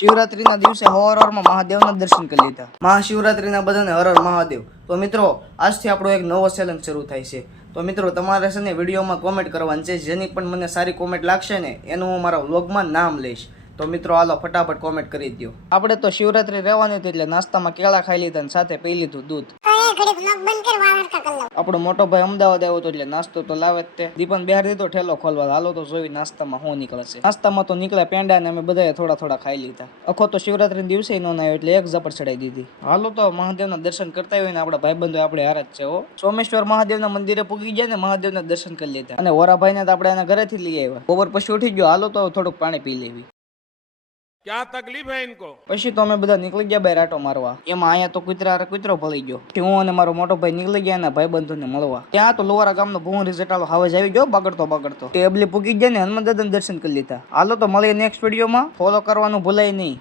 શિવરાત્રીના દિવસે હવારમાં મહાદેવના દર્શન કરી લીધા. મહાશિવરાત્રીના બધાને હર હર મહાદેવ. તો મિત્રો, આજથી આપણો એક નવો ચેલેન્જ શરૂ થાય છે. તો મિત્રો, તમારે છે ને વિડીયોમાં કોમેન્ટ કરવાની છે. જેની પણ મને સારી કોમેન્ટ લાગશે ને એનું હું મારા વ્લોગમાં નામ લઈશ. તો મિત્રો, હાલો ફટાફટ કોમેન્ટ કરી દો. આપણે તો શિવરાત્રી રહેવાની હતી એટલે નાસ્તામાં કેળા ખાઈ લીધા અને સાથે પી લીધું દૂધ. આપણો મોટો ભાઈ અમદાવાદ આવ્યો હતો એટલે નાસ્તો તો લાવે જ તે. દીપન બહાર દીધો ઠેલો ખોલવા. હાલો તો જોઈ નાસ્તામાં શું નીકળે છે. નાસ્તામાં તો નીકળ્યા પેંડા ને અમે બધાએ થોડા થોડા ખાઈ લીધા. અખો તો શિવરાત્રી દિવસે નો આવ્યો એટલે એક ઝપટ ચડાઈ દીધી. હાલો તો મહાદેવના દર્શન કરતા હોય ને આપણા ભાઈબંધો આપણે હાર જ છે હો. સોમેશ્વર મહાદેવના મંદિરે પૂગી ગયા ને મહાદેવના દર્શન કરી લીધા. અને વોરાભાઈને તો આપણે એના ઘરેથી લઈ આવ્યા. બપોર પછી ઉઠી ગયો. હાલો તો થોડુંક પાણી પી લેવી. क्या तकलीफ है इनको? પછી તો અમે બધા નીકળી ગયા બહાર આટો મારવા. એમાં અહીંયા તો કૂતરો ભળી ગયો. હું અને મારો મોટો ભાઈ નીકળી ગયા એના ભાઈબંધોને મળવા. ત્યાં તો લોવારા ગામનો ભુવન રિઝલ્ટ હાવજ આવી ગયો બગડતો ટેબલી પૂગી ગયા ને હનુમાન દાદાના દર્શન કરી લીધા. હાલો તો મળીએ નેક્સ્ટ વિડીયોમાં. ફોલો કરવાનું ભૂલાય નહીં.